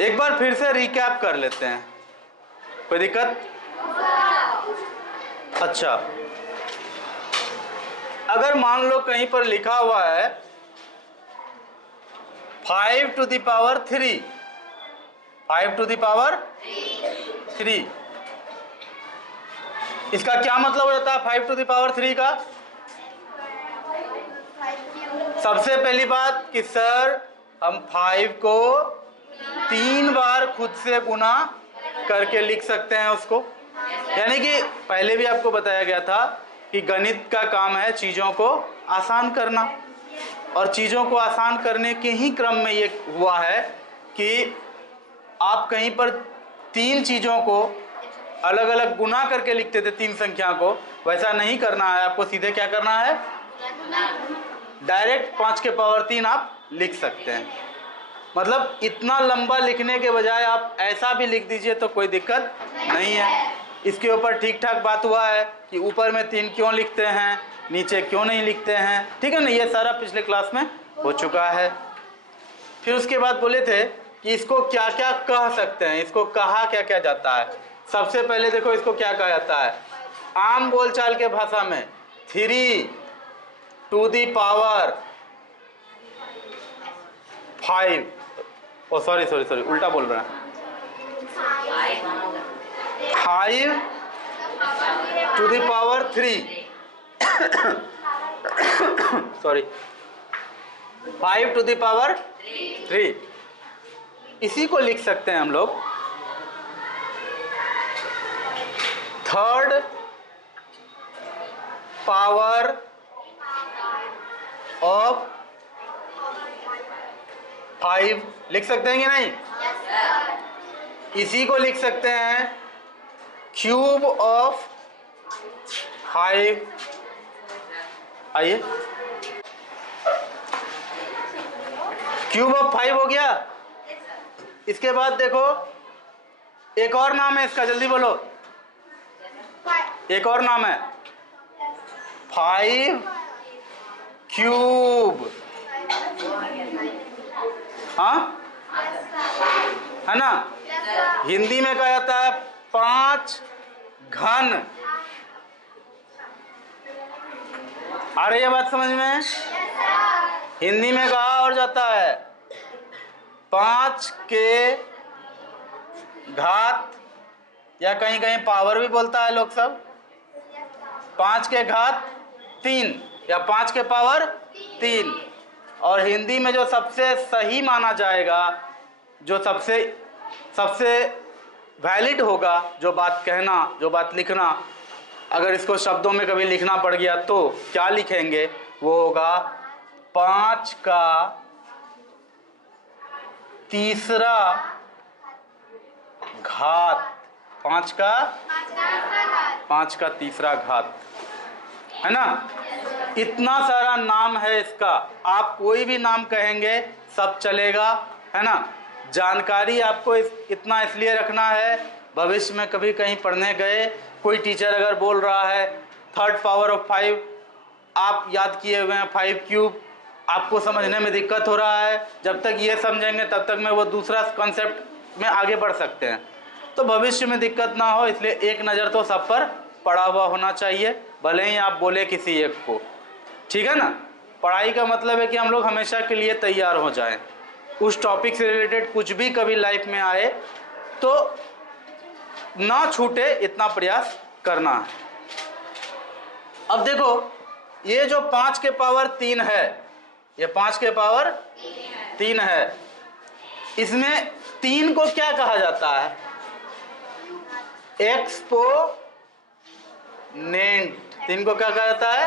एक बार फिर से रिकैप कर लेते हैं, कोई दिक्कत? अच्छा, अगर मान लो कहीं पर लिखा हुआ है 5 to the power 3, 5 to the power 3, इसका क्या मतलब हो जाता है 5 टू द पावर 3 का? सबसे पहली बात कि सर हम 5 को 3 बार खुद से गुना करके लिख सकते हैं उसको। यानी कि पहले भी आपको बताया गया था कि गणित का काम है चीज़ों को आसान करना, और चीज़ों को आसान करने के ही क्रम में ये हुआ है कि आप कहीं पर 3 चीज़ों को अलग अलग गुना करके लिखते थे 3 संख्या को, वैसा नहीं करना है आपको, सीधे क्या करना है, डायरेक्ट 5 के पावर 3 आप लिख सकते हैं। मतलब इतना लंबा लिखने के बजाय आप ऐसा भी लिख दीजिए तो कोई दिक्कत नहीं है। इसके ऊपर ठीक ठाक बात हुआ है कि ऊपर में 3 क्यों लिखते हैं, नीचे क्यों नहीं लिखते हैं, ठीक है ना, ये सारा पिछले क्लास में हो चुका है। फिर उसके बाद बोले थे कि इसको क्या क्या कह सकते हैं, इसको कहा क्या क्या जाता है। सबसे पहले देखो इसको क्या कहा जाता है आम बोलचाल के भाषा में, 3 to the power 5, oh sorry उल्टा बोल रहा है, 5 to the power 3 sorry 5 to the power 3, इसी को लिख सकते हैं हम लोग थर्ड पावर ऑफ 5 लिख सकते हैं कि नहीं? इसी को लिख सकते हैं क्यूब ऑफ 5। आइए, क्यूब ऑफ 5 हो गया। इसके बाद देखो एक और नाम है इसका, जल्दी बोलो, एक और नाम है 5 क्यूब, हाँ है ना। हिंदी में कहा जाता है 5 घन। आ रही है बात समझ में? हिंदी में कहा और जाता है 5 के घात, या कहीं कहीं पावर भी बोलता है लोग सब, 5 के घात 3 या 5 के पावर 3। और हिंदी में जो सबसे सही माना जाएगा, जो सबसे वैलिड होगा, जो बात कहना, जो बात लिखना, अगर इसको शब्दों में कभी लिखना पड़ गया तो क्या लिखेंगे, वो होगा 5 का तीसरा घात, 5 का तीसरा घात, है ना। इतना सारा नाम है इसका, आप कोई भी नाम कहेंगे सब चलेगा, है ना। जानकारी आपको इतना इसलिए रखना है, भविष्य में कभी कहीं पढ़ने गए, कोई टीचर अगर बोल रहा है थर्ड पावर ऑफ 5, आप याद किए हुए हैं 5 क्यूब, आपको समझने में दिक्कत हो रहा है, जब तक ये समझेंगे तब तक में वो दूसरा कॉन्सेप्ट में आगे बढ़ सकते हैं। तो भविष्य में दिक्कत ना हो, इसलिए एक नज़र तो सब पर पड़ा हुआ होना चाहिए, भले ही आप बोले किसी एक को, ठीक है ना। पढ़ाई का मतलब है कि हम लोग हमेशा के लिए तैयार हो जाएं, उस टॉपिक से रिलेटेड कुछ भी कभी लाइफ में आए तो ना छूटे, इतना प्रयास करना है। अब देखो ये जो 5 के पावर 3 है, ये 5 के पावर 3 है, इसमें 3 को क्या कहा जाता है, एक्सपोनेंट। 3 को क्या कहा जाता है,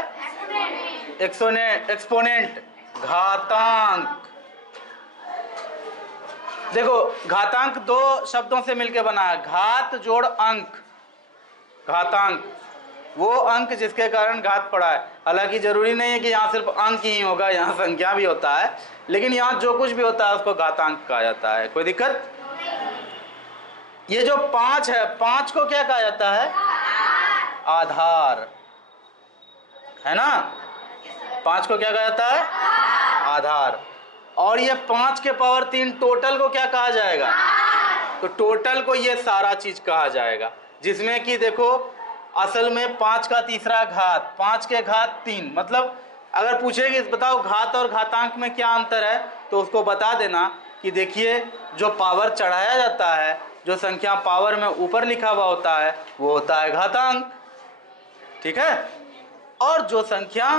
एक्सपोनेंट, घातांक। देखो घातांक 2 शब्दों से मिलकर बना है, घात जोड़ अंक, घातांक, वो अंक जिसके कारण घात पड़ा है। हालांकि जरूरी नहीं है कि यहाँ सिर्फ अंक ही होगा, यहाँ संख्या भी होता है, लेकिन यहाँ जो कुछ भी होता है उसको घातांक कहा जाता है, कोई दिक्कत। ये जो 5 है, 5 को क्या कहा जाता है, आधार, है ना। 5 को क्या कहा जाता है, आधार। और ये 5 के पावर 3 टोटल को क्या कहा जाएगा, तो टोटल को ये सारा चीज कहा जाएगा, जिसमें कि देखो असल में 5 का तीसरा घात, 5 के घात 3, मतलब अगर पूछेगी बताओ घात और घातांक में क्या अंतर है, तो उसको बता देना कि देखिए जो पावर चढ़ाया जाता है, जो संख्या पावर में ऊपर लिखा हुआ होता है वो होता है घातांक, ठीक है। और जो संख्या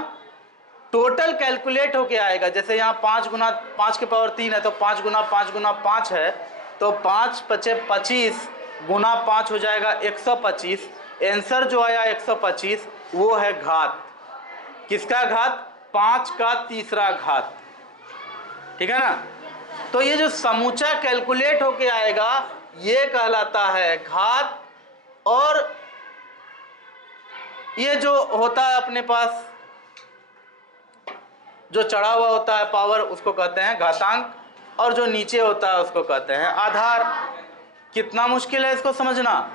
टोटल कैलकुलेट होके आएगा, जैसे यहाँ 5 गुना 5 के पावर 3 है तो 5 गुना 5 गुना 5 है, तो 5 पचे 25 गुना 5 हो जाएगा 125। आंसर जो आया 125 वो है घात। किसका घात? 5 का तीसरा घात, ठीक है ना। तो ये जो समूचा कैलकुलेट होके आएगा ये कहलाता है घात, और ये जो होता है अपने पास जो चढ़ा हुआ होता है पावर उसको कहते हैं घातांक, और जो नीचे होता है उसको कहते हैं आधार। कितना मुश्किल है इसको समझना?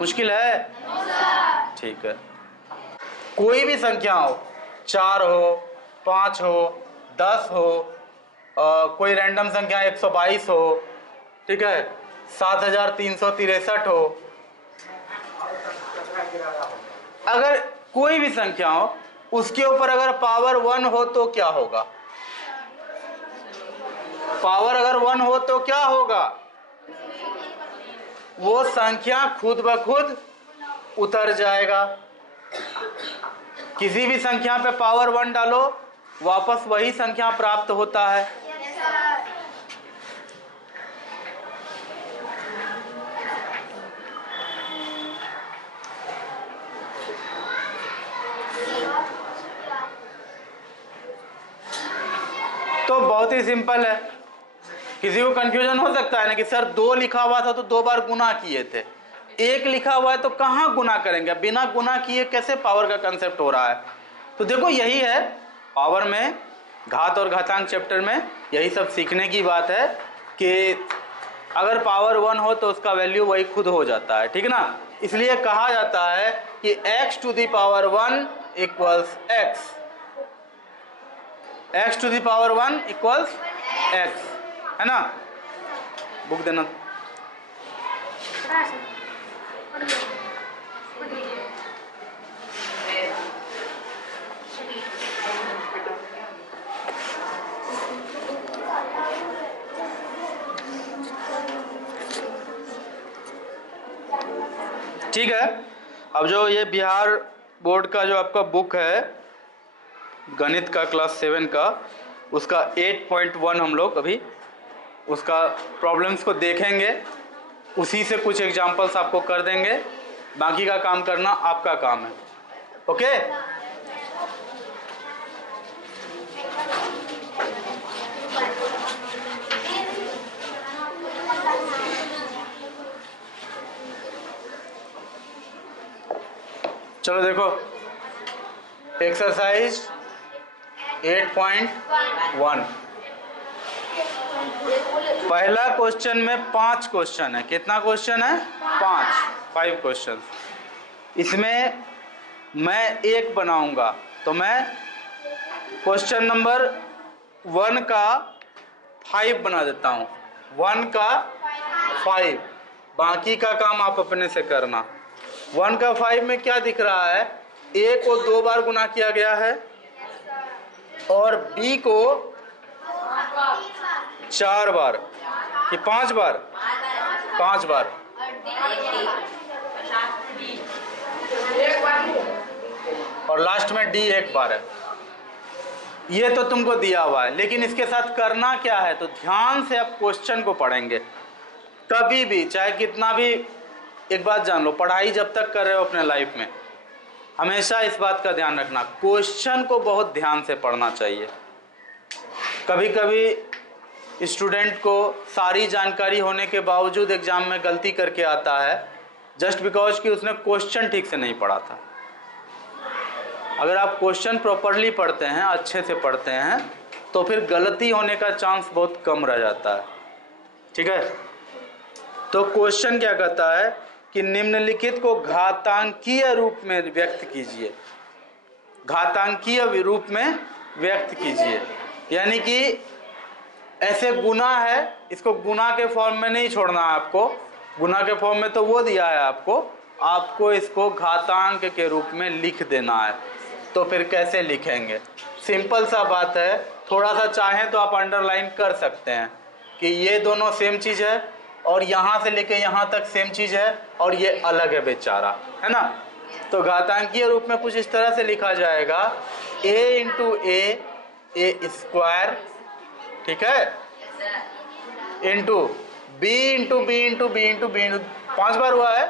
मुश्किल है? ठीक है। कोई भी संख्या हो, 4 हो, 5 हो, 10 हो, कोई रैंडम संख्या 122 हो, ठीक है, 7363 हो, अगर कोई भी संख्या हो उसके ऊपर अगर पावर 1 हो तो क्या होगा? पावर अगर 1 हो तो क्या होगा? वो संख्या खुद ब खुद उतर जाएगा। किसी भी संख्या पे पावर 1 डालो वापस वही संख्या प्राप्त होता है। तो बहुत ही सिंपल है। किसी को कंफ्यूजन हो सकता है ना कि सर 2 लिखा हुआ था तो 2 बार गुना किए थे, 1 लिखा हुआ है तो कहाँ गुना करेंगे, बिना गुना किए कैसे पावर का कंसेप्ट हो रहा है? तो देखो यही है पावर में, घात और घातांक चैप्टर में यही सब सीखने की बात है कि अगर पावर 1 हो तो उसका वैल्यू वही खुद हो जाता है, ठीक ना। इसलिए कहा जाता है कि x to the power 1 equals x, x to the power 1 equals x, है ना। बुक देना। ठीक है। अब जो ये बिहार बोर्ड का जो आपका बुक है गणित का क्लास 7 का, उसका 8.1 हम लोग अभी उसका प्रॉब्लम्स को देखेंगे, उसी से कुछ एग्जांपल्स आपको कर देंगे, बाकी का काम करना आपका काम है। ओके। चलो देखो एक्सरसाइज 8.1, पहला क्वेश्चन में 5 क्वेश्चन है। कितना क्वेश्चन है? 5 क्वेश्चन। इसमें मैं 1 बनाऊंगा, तो मैं क्वेश्चन नंबर 1 का 5 बना देता हूँ, 1 का 5, बाकी का काम आप अपने से करना। 1 का 5 में क्या दिख रहा है? A को 2 बार गुना किया गया है और B को 4 बार कि 5 बार? 5 बार। और लास्ट में D 1 बार है। ये तो तुमको दिया हुआ है, लेकिन इसके साथ करना क्या है? तो ध्यान से आप क्वेश्चन को पढ़ेंगे। कभी भी चाहे कितना भी, एक बात जान लो, पढ़ाई जब तक कर रहे हो अपने लाइफ में हमेशा इस बात का ध्यान रखना, क्वेश्चन को बहुत ध्यान से पढ़ना चाहिए। कभी कभी स्टूडेंट को सारी जानकारी होने के बावजूद एग्जाम में गलती करके आता है, जस्ट बिकॉज कि उसने क्वेश्चन ठीक से नहीं पढ़ा था। अगर आप क्वेश्चन प्रॉपरली पढ़ते हैं, अच्छे से पढ़ते हैं, तो फिर गलती होने का चांस बहुत कम रह जाता है, ठीक है। तो क्वेश्चन क्या कहता है कि निम्नलिखित को घातांकीय रूप में व्यक्त कीजिए, घातांकीय रूप में व्यक्त कीजिए। यानी कि ऐसे गुना है, इसको गुना के फॉर्म में नहीं छोड़ना है आपको, गुना के फॉर्म में तो वो दिया है आपको, आपको इसको घातांक के रूप में लिख देना है। तो फिर कैसे लिखेंगे? सिंपल सा बात है, थोड़ा सा चाहें तो आप अंडरलाइन कर सकते हैं कि ये दोनों सेम चीज़ है और यहाँ से लेके यहाँ तक सेम चीज़ है और ये अलग है बेचारा, है ना। तो घातांकीय रूप में कुछ इस तरह से लिखा जाएगा, a इंटू ए स्क्वायर, ठीक है, into b into B into B into B into 5 बार हुआ है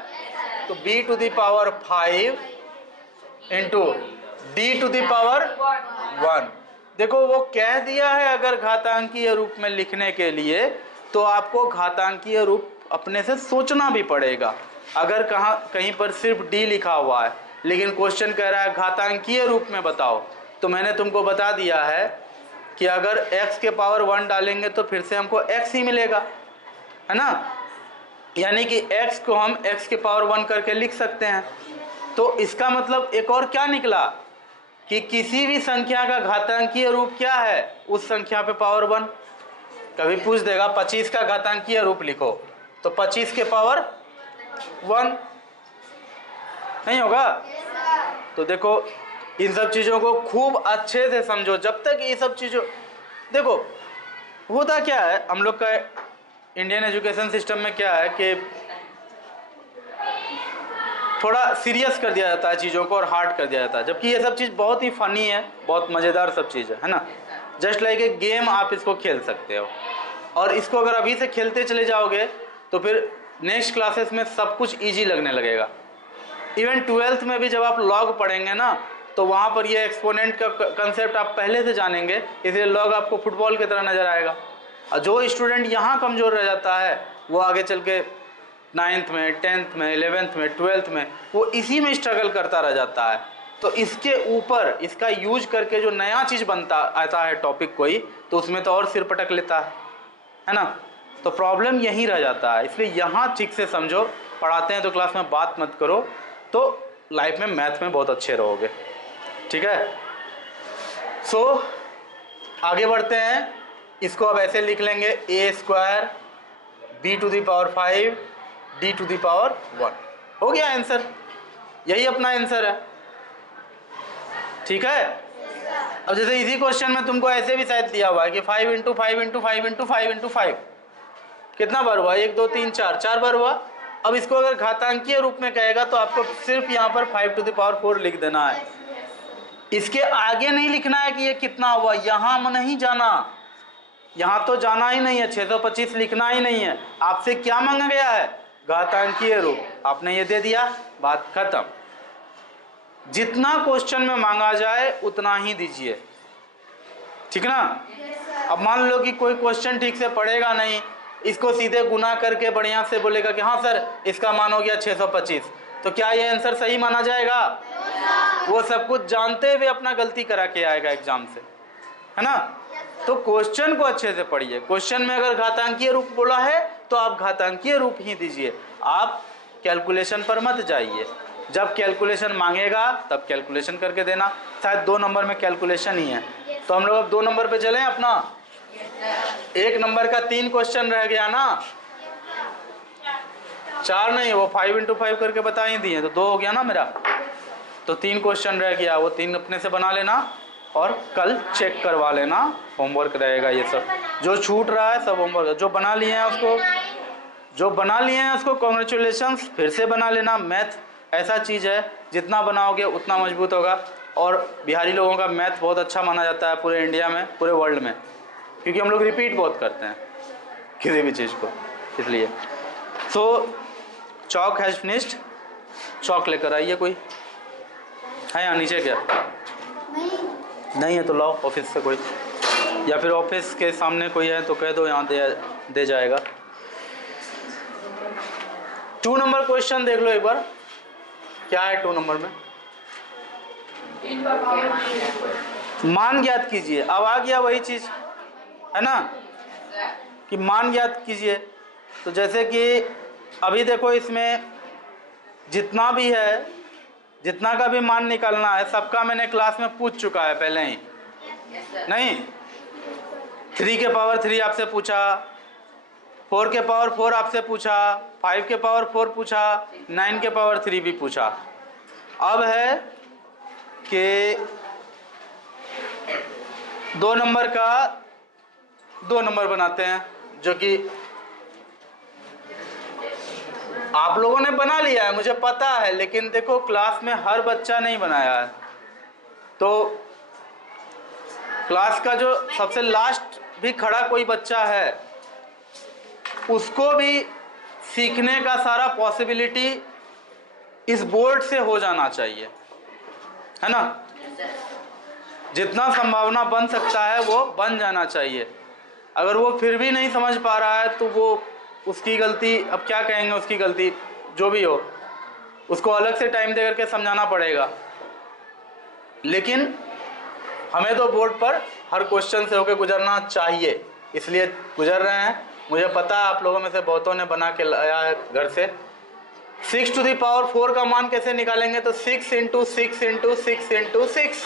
तो b to the power 5 into d to the power 1। देखो वो कह दिया है अगर घातांकीय रूप में लिखने के लिए तो आपको घातांकीय रूप अपने से सोचना भी पड़ेगा। अगर कहीं पर सिर्फ d लिखा हुआ है लेकिन क्वेश्चन कह रहा है घातांकीय रूप में बताओ, तो मैंने तुमको बता दिया है कि अगर x के पावर 1 डालेंगे तो फिर से हमको x ही मिलेगा, है ना। यानी कि x को हम x के पावर 1 करके लिख सकते हैं। तो इसका मतलब एक और क्या निकला कि किसी भी संख्या का घातांकीय रूप क्या है, उस संख्या पे पावर 1। कभी पूछ देगा 25 का घातांकीय रूप लिखो, तो 25 के पावर 1 नहीं होगा। तो देखो इन सब चीज़ों को खूब अच्छे से समझो। जब तक ये सब चीज़ों, देखो होता क्या है हम लोग का इंडियन एजुकेशन सिस्टम में क्या है कि थोड़ा सीरियस कर दिया जाता है चीज़ों को और हार्ड कर दिया जाता है, जबकि ये सब चीज़ बहुत ही फनी है, बहुत मज़ेदार सब चीज़ है ना। जस्ट लाइक ए गेम आप इसको खेल सकते हो और इसको अगर अभी से खेलते चले जाओगे तो फिर नेक्स्ट क्लासेस में सब कुछ ईजी लगने लगेगा। इवन 12th में भी जब आप लॉग पढ़ेंगे ना तो वहाँ पर ये एक्सपोनेंट का कंसेप्ट आप पहले से जानेंगे, इसलिए लॉग आपको फुटबॉल की तरह नज़र आएगा। और जो स्टूडेंट यहाँ कमज़ोर रह जाता है वो आगे चल के 9th में, 10th में, 11th में, 12th में वो इसी में स्ट्रगल करता रह जाता है। तो इसके ऊपर इसका यूज करके जो नया चीज़ बनता आता है टॉपिक कोई, तो उसमें तो और सिर पटक लेता है ना। तो प्रॉब्लम यहीं रह जाता है। इसलिए यहाँ ठीक से समझो, पढ़ाते हैं तो क्लास में बात मत करो, तो लाइफ में मैथ में बहुत अच्छे रहोगे, ठीक है। सो आगे बढ़ते हैं। इसको अब ऐसे लिख लेंगे, A square B to the power 5 D to the power 1। हो गया आंसर, यही अपना आंसर है, ठीक है। अब जैसे इसी क्वेश्चन में तुमको ऐसे भी शायद दिया हुआ है कि 5 इंटू 5 इंटू 5 इंटू 5 इंटू 5 कितना बार हुआ, 1 2 3 4 4 बार हुआ। अब इसको अगर घातांकीय रूप में कहेगा तो आपको सिर्फ यहाँ पर 5 टू द पावर 4 लिख देना है। इसके आगे नहीं लिखना है कि ये कितना हुआ, यहाँ नहीं जाना, यहाँ तो जाना ही नहीं है, 625 लिखना ही नहीं है। आपसे क्या मांगा गया है, घातांकीय रूप, आपने ये दे दिया, बात खत्म। जितना क्वेश्चन में मांगा जाए उतना ही दीजिए, ठीक ना। अब मान लो कि कोई क्वेश्चन ठीक से पढ़ेगा नहीं, इसको सीधे गुना करके बढ़िया से बोलेगा कि हाँ सर इसका मान हो गया 625, तो क्या ये आंसर सही माना जाएगा? वो सब कुछ जानते हुए अपना गलती करा के आएगा एग्जाम से, है ना। तो क्वेश्चन को अच्छे से पढ़िए। क्वेश्चन में अगर घातांकीय रूप बोला है तो आप घातांकीय रूप ही दीजिए, आप कैलकुलेशन पर मत जाइए। जब कैलकुलेशन मांगेगा तब कैलकुलेशन करके देना। शायद 2 नंबर में कैलकुलेशन ही है, तो हम लोग अब 2 नंबर पे चलें अपना। 1 नंबर का 3 क्वेश्चन रह गया ना, 4 नहीं, वो 5 इंटू 5 करके बता ही दिए, तो 2 हो गया ना मेरा। तो 3 क्वेश्चन रह गया, वो 3 अपने से बना लेना और कल चेक करवा लेना, होमवर्क रहेगा ये सब। जो छूट रहा है सब होमवर्क, जो बना लिए हैं उसको कॉन्ग्रेचुलेशंस, फिर से बना लेना। मैथ ऐसा चीज़ है जितना बनाओगे उतना मजबूत होगा। और बिहारी लोगों का मैथ बहुत अच्छा माना जाता है पूरे इंडिया में, पूरे वर्ल्ड में, क्योंकि हम लोग रिपीट बहुत करते हैं किसी भी चीज़ को, इसलिए। सो चौक हैज़ फिनिश्ड, चौक लेकर आइए। कोई है यहाँ नीचे क्या? नहीं है तो लाओ ऑफिस से कोई, या फिर ऑफिस के सामने कोई है तो कह दो, यहाँ दे जाएगा। 2 नंबर क्वेश्चन देख लो एक बार, क्या है 2 नंबर में? मान ज्ञात कीजिए। अब आ गया वही चीज, है ना, कि मान ज्ञात कीजिए। तो जैसे कि अभी देखो इसमें जितना भी है, जितना का भी मान निकालना है, सबका मैंने क्लास में पूछ चुका है पहले ही, नहीं? 3 के पावर 3 आपसे पूछा, 4 के पावर 4 आपसे पूछा, 5 के पावर 4 पूछा, 9 के पावर 3 भी पूछा। अब है कि 2 नंबर का 2 नंबर बनाते हैं, जो कि आप लोगों ने बना लिया है मुझे पता है, लेकिन देखो क्लास में हर बच्चा नहीं बनाया है, तो क्लास का जो सबसे लास्ट भी खड़ा कोई बच्चा है उसको भी सीखने का सारा पॉसिबिलिटी इस बोर्ड से हो जाना चाहिए, है ना। जितना संभावना बन सकता है वो बन जाना चाहिए। अगर वो फिर भी नहीं समझ पा रहा है तो वो उसकी गलती, अब क्या कहेंगे, उसकी गलती जो भी हो, उसको अलग से टाइम दे करके समझाना पड़ेगा। लेकिन हमें तो बोर्ड पर हर क्वेश्चन से होकर गुजरना चाहिए, इसलिए गुजर रहे हैं। मुझे पता है आप लोगों में से बहुतों ने बना के लाया है घर से। 6 टू द पावर 4 का मान कैसे निकालेंगे, तो 6 इंटू 6 इंटू 6 इंटू 6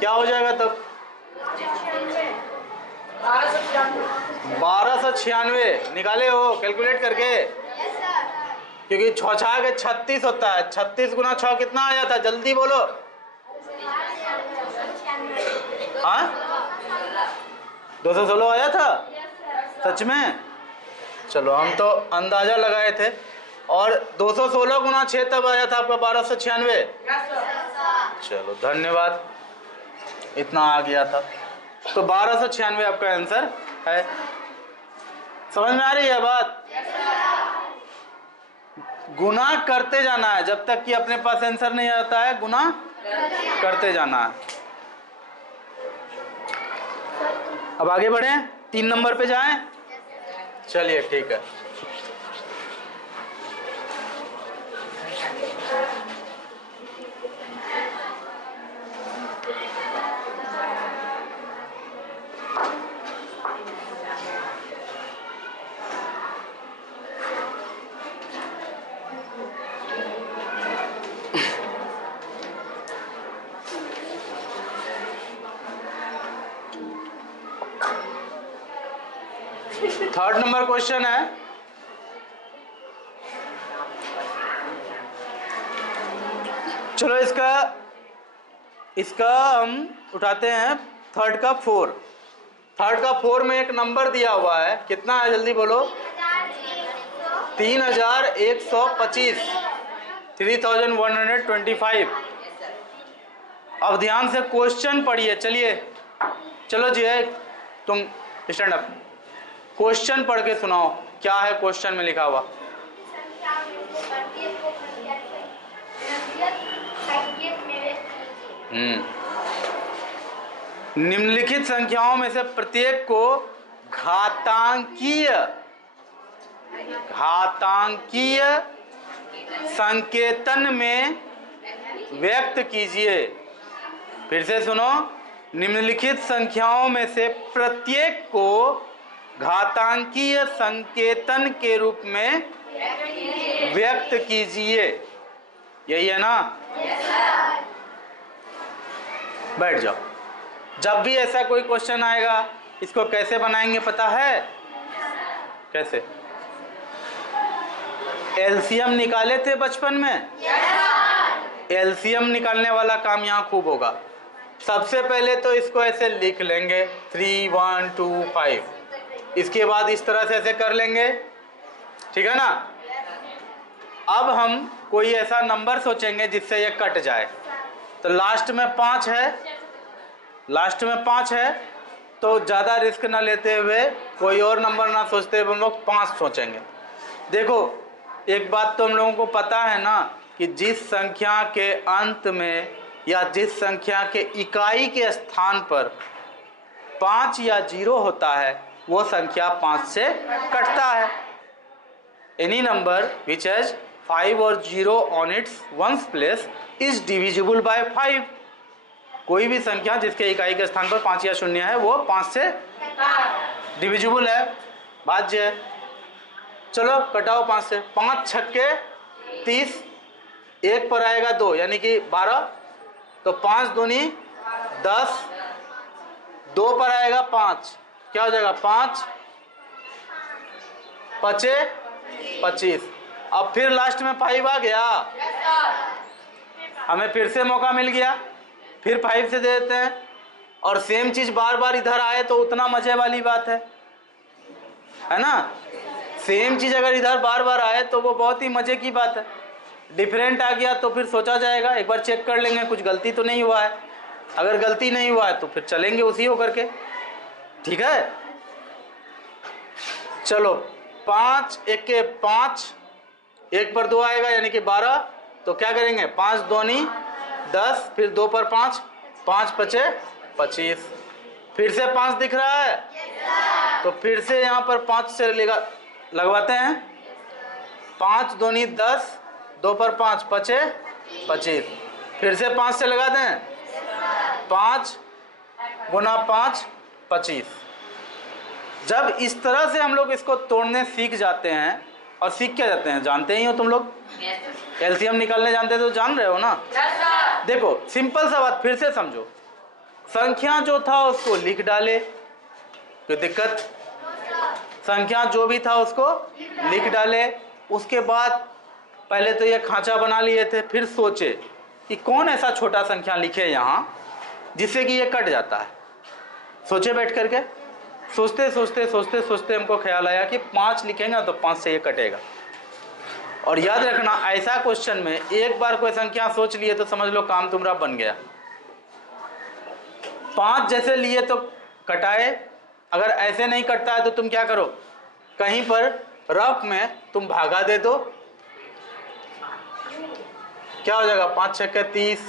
क्या हो जाएगा तब 1296 निकाले हो कैलकुलेट करके, क्योंकि 6 के 36 होता है, 36 गुना 6 कितना आ जाता है, जल्दी बोलो। हाँ 216 आया था सच में, चलो हम तो अंदाजा लगाए थे। और 216 गुना 6 तब आया था आपका 1296। चलो धन्यवाद, इतना आ गया था, तो 1296 आपका आंसर है। समझ में आ रही है बात। गुना करते जाना है, जब तक कि अपने पास आंसर नहीं आता है गुना करते जाना है। अब आगे बढ़े, 3 नंबर पे जाएं। चलिए ठीक है। थर्ड नंबर क्वेश्चन है, चलो इसका हम उठाते हैं थर्ड का 4। थर्ड का 4 में एक नंबर दिया हुआ है, कितना है जल्दी बोलो, 3125, 3125। अब ध्यान से क्वेश्चन पढ़िए। चलिए चलो जी है, तुम स्टैंड अप, क्वेश्चन पढ़ के सुनाओ, क्या है क्वेश्चन में लिखा हुआ। निम्नलिखित संख्याओं में से प्रत्येक को घातांकीय संकेतन में व्यक्त कीजिए। फिर से सुनो, निम्नलिखित संख्याओं में से प्रत्येक को घातांकीय संकेतन के रूप में व्यक्त कीजिए। यही है ना। बैठ जाओ। जब भी ऐसा कोई क्वेश्चन आएगा इसको कैसे बनाएंगे पता है, कैसे एलसीएम निकाले थे बचपन में। एलसीएम निकालने वाला काम यहाँ खूब होगा। सबसे पहले तो इसको ऐसे लिख लेंगे 3 1 2 5, इसके बाद इस तरह से ऐसे कर लेंगे, ठीक है ना। अब हम कोई ऐसा नंबर सोचेंगे जिससे ये कट जाए, तो लास्ट में 5 है, तो ज़्यादा रिस्क ना लेते हुए कोई और नंबर ना सोचते हुए हम लोग 5 सोचेंगे। देखो एक बात तो हम लोगों को पता है ना कि जिस संख्या के अंत में या जिस संख्या के इकाई के स्थान पर 5 या 0 होता है वो संख्या 5 से कटता है। एनी नंबर विच हैज 5 और 0 on it's ones place is divisible by 5। कोई भी संख्या जिसके इकाई के स्थान पर 5 या 0 है वो 5 से डिविजिबल है, भाज्य है। चलो कटाओ 5 से, 5 छक्के 30, 1 पर आएगा 2 यानी कि 12, तो 5 दूनी 10, 2 पर आएगा 5, क्या हो जाएगा 5 पचे 25। अब फिर लास्ट में 5 आ गया, हमें फिर से मौका मिल गया, फिर 5 से दे देते हैं। और सेम चीज बार बार इधर आए तो उतना मजे वाली बात है ना। सेम चीज अगर इधर बार बार आए तो वो बहुत ही मजे की बात है। डिफरेंट आ गया तो फिर सोचा जाएगा, एक बार चेक कर लेंगे कुछ गलती तो नहीं हुआ है। अगर गलती नहीं हुआ है तो फिर चलेंगे उसी होकर के, ठीक है। चलो 5 1 के 5, 1 पर 2 आएगा यानी कि 12, तो क्या करेंगे 5 दूनी 10, फिर 2 पर 5, 5 पचे 25। फिर से 5 दिख रहा है, तो फिर से यहाँ पर 5 से लगवाते हैं। 5 दूनी 10, 2 पर 5 पचे 25। फिर से 5 से लगा दें, 5 गुना 5 25। जब इस तरह से हम लोग इसको तोड़ने सीख जाते हैं, और सीख क्या जाते हैं जानते ही हो तुम लोग, एलसीएम निकालने जानते तो जान रहे हो ना। देखो सिंपल सा बात फिर से समझो, संख्या जो था उसको लिख डाले, कोई दिक्कत, संख्या जो भी था उसको लिख डाले। उसके बाद पहले तो ये खांचा बना लिए थे, फिर सोचे कि कौन ऐसा छोटा संख्या लिखे यहाँ जिससे कि ये कट जाता है। सोचे बैठ करके, सोचते सोचते सोचते सोचते हमको ख्याल आया कि 5 लिखेंगे ना तो 5 से ये कटेगा। और याद रखना ऐसा क्वेश्चन में एक बार कोई संख्या सोच लिए तो समझ लो काम तुम्हारा बन गया। 5 जैसे लिए तो कटाए, अगर ऐसे नहीं कटता है तो तुम क्या करो, कहीं पर रफ में तुम भागा दे दो, क्या हो जाएगा 5 छक्के 30,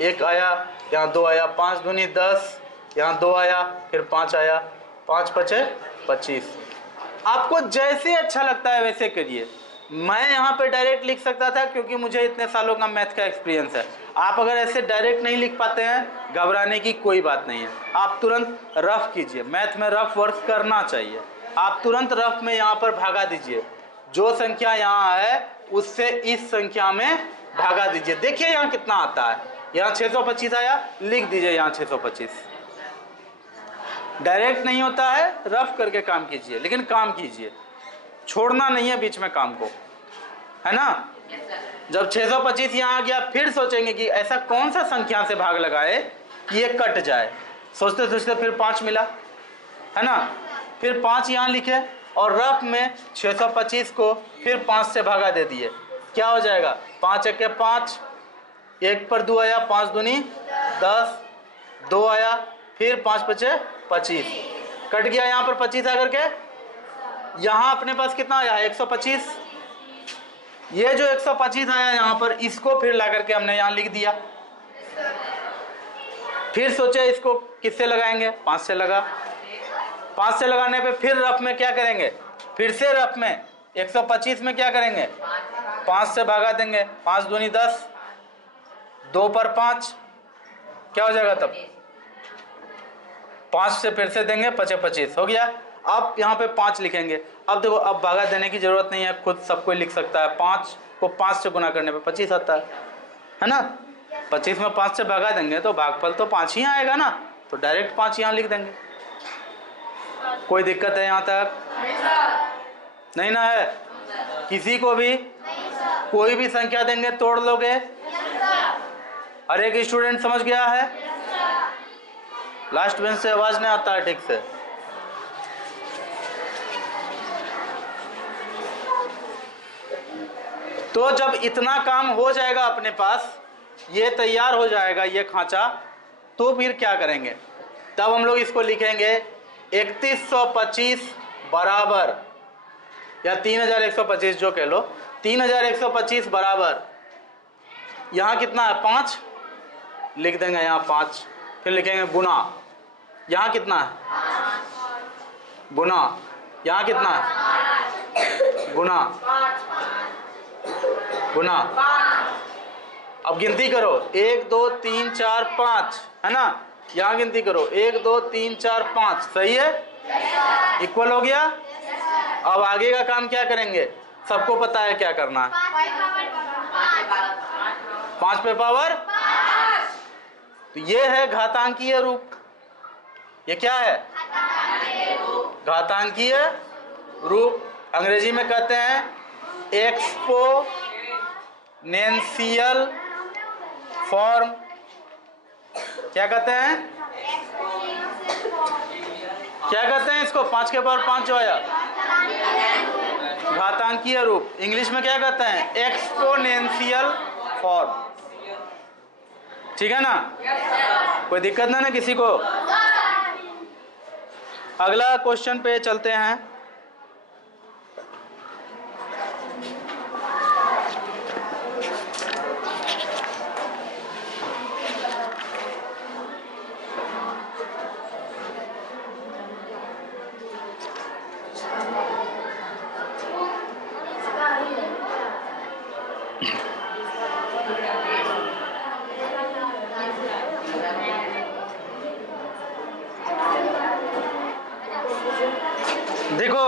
1 आया, यहाँ 2 आया, 5 दूनी 10, यहाँ 2 आया, फिर 5 आया, 5 पचे 25। आपको जैसे अच्छा लगता है वैसे करिए। मैं यहाँ पे डायरेक्ट लिख सकता था क्योंकि मुझे इतने सालों का मैथ का एक्सपीरियंस है। आप अगर ऐसे डायरेक्ट नहीं लिख पाते हैं, घबराने की कोई बात नहीं है, आप तुरंत रफ कीजिए। मैथ में रफ वर्क करना चाहिए। आप तुरंत रफ में यहाँ पर भागा दीजिए, जो संख्या यहाँ है उससे इस संख्या में भागा दीजिए। देखिए यहाँ कितना आता है, यहाँ 625 आया, लिख दीजिए यहाँ 625। डायरेक्ट नहीं होता है, रफ करके काम कीजिए, लेकिन काम कीजिए, छोड़ना नहीं है बीच में काम को, है ना। जब 625 यहाँ आ गया, फिर सोचेंगे कि ऐसा कौन सा संख्या से भाग लगाए कि ये कट जाए। सोचते सोचते फिर 5 मिला, है ना। फिर 5 यहाँ लिखे और रफ में 625 को फिर 5 से भागा दे दिए, क्या हो जाएगा 5 1 के 5, 1 पर 2 आया, 5 दूनी 10, 2 आया, फिर 5 पचे 25, कट गया यहाँ पर 25 आकर के। यहाँ अपने पास कितना आया 125, ये जो 125 आया यहाँ पर, इसको फिर ला करके हमने यहाँ लिख दिया। फिर सोचे इसको किससे लगाएंगे, 5 से लगा। 5 से लगाने पे फिर रफ में क्या करेंगे, फिर से रफ में 125 में क्या करेंगे 5 से भागा देंगे, 5 दूनी 10, 2 पर 5, क्या हो जाएगा तब 5 से फिर से देंगे 25 हो गया। अब यहाँ पे 5 लिखेंगे। अब देखो अब भागा देने की जरूरत नहीं है, खुद सब कोई लिख सकता है। 5 को 5 से गुना करने पे 25 आता है ना। 25 में 5 से भागा देंगे तो भागफल तो 5 ही आएगा ना, तो डायरेक्ट 5 यहाँ लिख देंगे। कोई दिक्कत है यहाँ तक? नहीं ना है किसी को भी? कोई भी संख्या देंगे तोड़ लोगे? हर एक स्टूडेंट समझ गया है? लास्ट बेंच से आवाज नहीं आता है ठीक से। तो जब इतना काम हो जाएगा अपने पास, ये तैयार हो जाएगा ये खांचा, तो फिर क्या करेंगे, तब हम लोग इसको लिखेंगे 3125 बराबर, या 3125 जो कह लो, 3125 बराबर, यहाँ कितना है 5, लिख देंगे यहाँ 5, फिर लिखेंगे गुना, यहाँ कितना है गुना, यहाँ कितना है गुना गुना। अब गिनती करो 1 2 3 4 5, है ना। यहाँ गिनती करो 1 2 3 4 5, सही है, इक्वल हो गया। अब आगे का काम क्या करेंगे, सबको पता है क्या करना है, 5 पे पावर। तो ये है घातांकीय रूप। ये क्या है घातांकीय रूप। अंग्रेजी में कहते हैं एक्सपोनेंशियल फॉर्म। क्या कहते हैं? क्या कहते हैं इसको? 5 के पावर 5 जो आया, घातांकीय रूप। इंग्लिश में क्या कहते हैं? Exponential form. ठीक है ना? कोई दिक्कत ना किसी को? अगला क्वेश्चन पे चलते हैं। देखो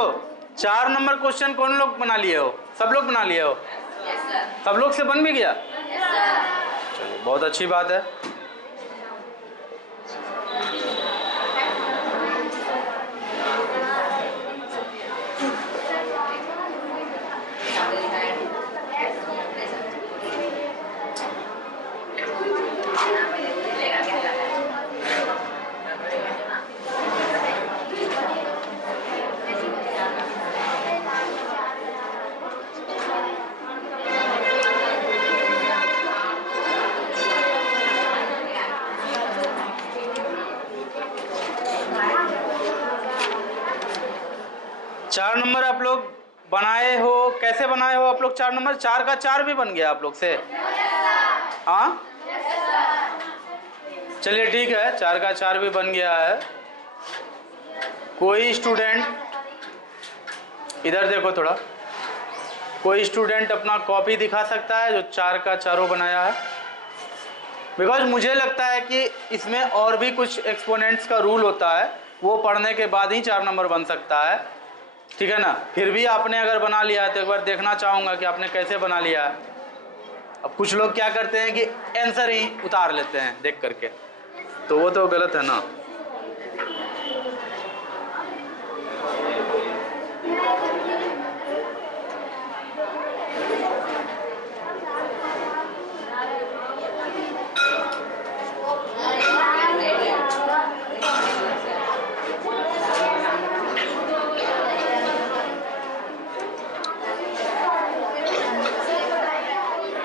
4 नंबर क्वेश्चन कौन लोग बना लिए हो? सब लोग बना लिए हो? सब लोग से बन भी गया? चलो बहुत अच्छी बात है। चार नंबर आप लोग बनाए हो? कैसे बनाए हो आप लोग 4 नंबर? 4 का 4 भी बन गया आप लोग से? हाँ चलिए ठीक है, 4 का 4 भी बन गया है। कोई स्टूडेंट इधर देखो थोड़ा, कोई स्टूडेंट अपना कॉपी दिखा सकता है जो 4 का 4 बनाया है? बिकॉज मुझे लगता है कि इसमें और भी कुछ एक्सपोनेंट्स का रूल होता है, वो पढ़ने के बाद ही 4 नंबर बन सकता है। ठीक है ना? फिर भी आपने अगर बना लिया है तो एक बार देखना चाहूँगा कि आपने कैसे बना लिया है। अब कुछ लोग क्या करते हैं कि आंसर ही उतार लेते हैं देख करके, तो वो तो गलत है ना।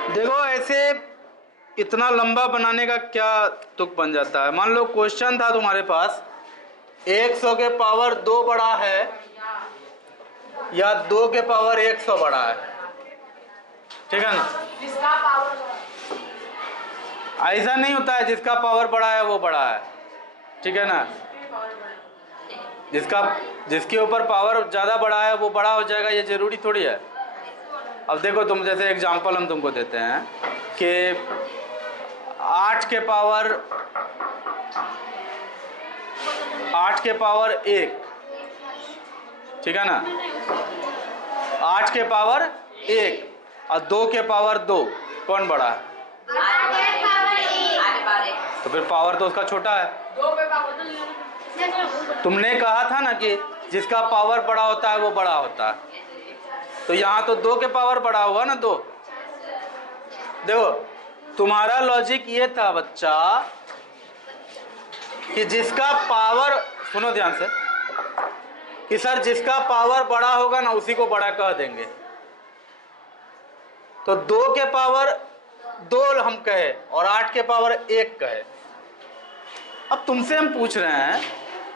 देखो ऐसे इतना लंबा बनाने का क्या तुक बन जाता है? मान लो क्वेश्चन था तुम्हारे पास 100 के पावर 2 बड़ा है या 2 के पावर 100 बड़ा है। ठीक है ना? ऐसा नहीं होता है जिसका पावर बड़ा है वो बड़ा है। ठीक है ना? जिसके ऊपर पावर ज़्यादा बड़ा है वो बड़ा हो जाएगा, ये जरूरी थोड़ी है। अब देखो तुम, जैसे एग्जांपल हम तुमको देते हैं कि 8 के पावर 1, ठीक है ना? 8 के पावर 1 और 2 के पावर 2 कौन बड़ा है? तो फिर पावर तो उसका छोटा है। तुमने कहा था ना कि जिसका पावर बड़ा होता है वो बड़ा होता है, तो यहाँ तो 2 के पावर बड़ा हुआ ना 2। देखो तुम्हारा लॉजिक ये था बच्चा कि जिसका पावर, सुनो ध्यान से, कि सर जिसका पावर बड़ा होगा ना उसी को बड़ा कह देंगे। तो 2 के पावर 2 हम कहे और 8 के पावर 1 कहे। अब तुमसे हम पूछ रहे हैं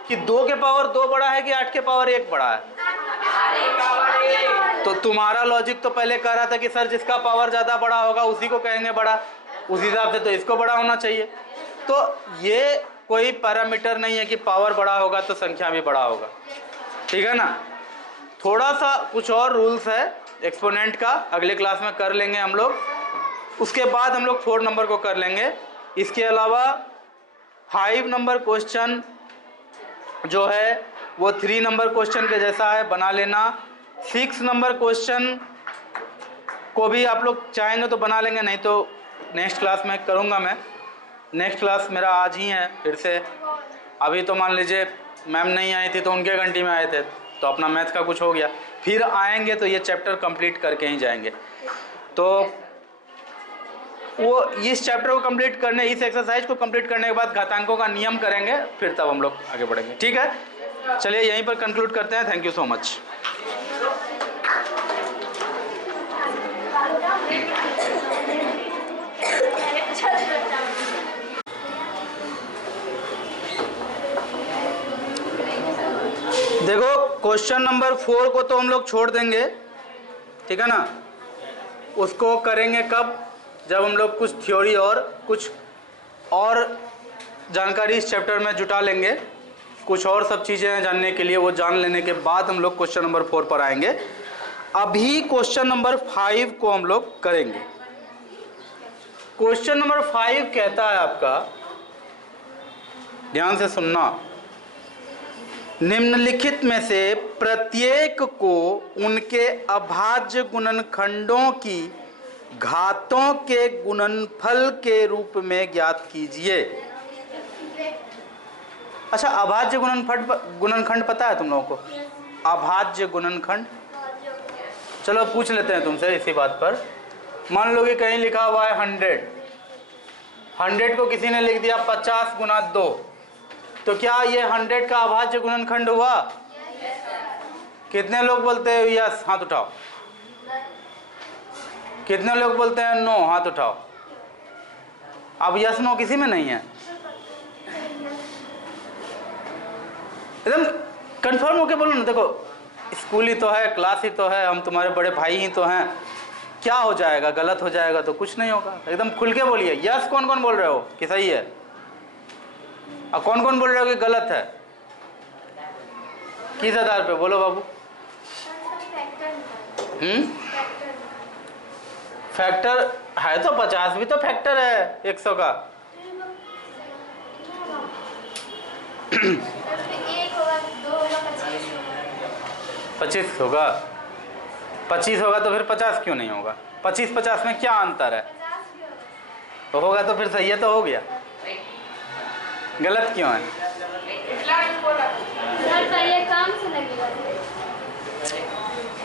कि 2 के पावर 2 बड़ा है कि 8 के पावर 1 बड़ा है? तो तुम्हारा लॉजिक तो पहले कह रहा था कि सर जिसका पावर ज़्यादा बड़ा होगा उसी को कहेंगे बड़ा, उस हिसाब से तो इसको बड़ा होना चाहिए। तो ये कोई पैरामीटर नहीं है कि पावर बड़ा होगा तो संख्या भी बड़ा होगा। ठीक है ना? थोड़ा सा कुछ और रूल्स है एक्सपोनेंट का, अगले क्लास में कर लेंगे हम लोग। उसके बाद हम लोग 4 नंबर को कर लेंगे। इसके अलावा 5 नंबर क्वेश्चन जो है वो 3 नंबर क्वेश्चन के जैसा है, बना लेना। 6 नंबर क्वेश्चन को भी आप लोग चाहेंगे तो बना लेंगे, नहीं तो नेक्स्ट क्लास में करूँगा मैं। नेक्स्ट क्लास मेरा आज ही है फिर से। अभी तो मान लीजिए मैम नहीं आई थी तो उनके घंटी में आए थे, तो अपना मैथ का कुछ हो गया। फिर आएंगे तो ये चैप्टर कंप्लीट करके ही जाएंगे। तो वो इस चैप्टर को कंप्लीट करने, इस एक्सरसाइज को कंप्लीट करने के बाद घातांकों का नियम करेंगे, फिर तब हम लोग आगे बढ़ेंगे। ठीक है, चलिए यहीं पर कंक्लूड करते हैं। Thank you so much. देखो क्वेश्चन नंबर 4 को तो हम लोग छोड़ देंगे, ठीक है ना। उसको करेंगे कब, जब हम लोग कुछ थ्योरी और कुछ और जानकारी इस चैप्टर में जुटा लेंगे। कुछ और सब चीज़ें हैं जानने के लिए, वो जान लेने के बाद हम लोग क्वेश्चन नंबर 4 पर आएंगे। अभी क्वेश्चन नंबर 5 को हम लोग करेंगे। क्वेश्चन नंबर 5 कहता है आपका, ध्यान से सुनना, निम्नलिखित में से प्रत्येक को उनके अभाज्य गुणनखंडों की घातों के गुणनफल के रूप में ज्ञात कीजिए। अच्छा, अभाज्य गुणनखंड पता है तुम लोगों को? अभाज्य गुणनखंड, चलो पूछ लेते हैं तुमसे इसी बात पर। मान लो कि कहीं लिखा हुआ है 100 को किसी ने लिख दिया 50 गुना 2, तो क्या ये 100 का अभाज्य गुणनखंड हुआ? कितने लोग बोलते हैं यस? हाथ उठाओ। कितने लोग बोलते हैं नो? हाथ उठाओ। अब यस नो किसी में नहीं है, एकदम कंफर्म होके बोलो ना। देखो स्कूल ही तो है, क्लास ही तो है, हम तुम्हारे बड़े भाई ही तो हैं, क्या हो जाएगा? गलत हो जाएगा तो कुछ नहीं होगा। एकदम खुल के बोलिए यस। कौन कौन बोल रहे हो कि सही है, और कौन कौन बोल रहे हो कि गलत है? किस आधार पे बोलो बाबू? फैक्टर है तो 50 भी तो फैक्टर है 100 का। 25 होगा, 25 होगा तो फिर 50 क्यों नहीं होगा? 25-50 में क्या अंतर है? तो होगा तो फिर सही है तो हो गया, गलत क्यों है?